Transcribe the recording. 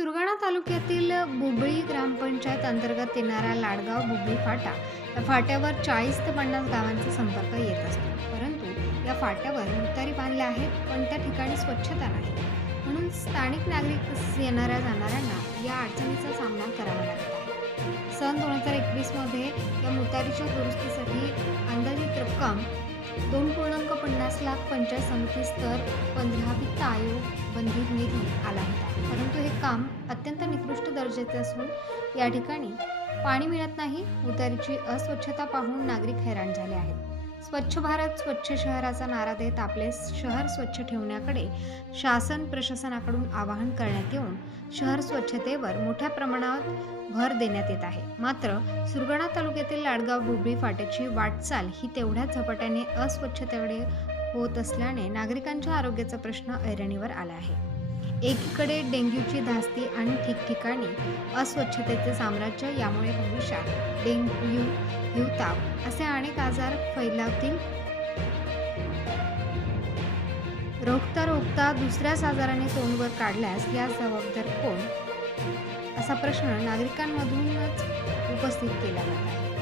सुरगाणा तालुक्यातील बुबळी ग्रामपंचायत अंतर्गत येणारा लाडगाव बुबळी फाटा या फाट्यावर चाळीस ते पन्नास गावांचा संपर्क येत असतो. परंतु या फाट्यावर मुतारी बांधल्या आहेत पण त्या ठिकाणी स्वच्छता नाही. म्हणून स्थानिक नागरिक येणाऱ्या जाणाऱ्यांना या अडचणीचा सामना करावा लागतो सन दोन हजार एकवीसमध्ये या मुतारीच्या दुरुस्तीसाठी अंदाजित रक्कम दोन पूर्णांक पन्नास लाख पंचायत समिती स्तर पंधरा वित्त आयोग संबंधित निधी आला होता. परंतु हे काम अत्यंत निकृष्ट दर्जाचे असून या ठिकाणी पाणी मिळत नाही उतारीची अस्वच्छता पाहून नागरिक हैराण झाले आहेत. स्वच्छ भारत स्वच्छ शहराचा नारा देत आपले शहर स्वच्छ ठेवण्याकडे शासन प्रशासनाकडून आवाहन करण्यात येऊन शहर स्वच्छतेवर मोठ्या प्रमाणात भर देण्यात येत आहे. मात्र सुरगणा तालुक्यातील लाडगाव भुबळी फाट्याची वाटचाल ही तेवढ्या झपाट्याने अस्वच्छतेकडे होत असल्याने नागरिकांच्या आरोग्याचा प्रश्न ऐरणीवर आला आहे. एकीकडे डेंग्यूची धास्ती आणि ठिकठिकाणी अस्वच्छतेचे साम्राज्य यामुळे भविष्यात डेंग्यू हिवताप असे अनेक आजार फैलावतील. रोखता रोखता दुसऱ्याच आजाराने तोंडवर काढल्यास या जबाबदार कोण? असा प्रश्न नागरिकांमधूनच उपस्थित केला जात आहे.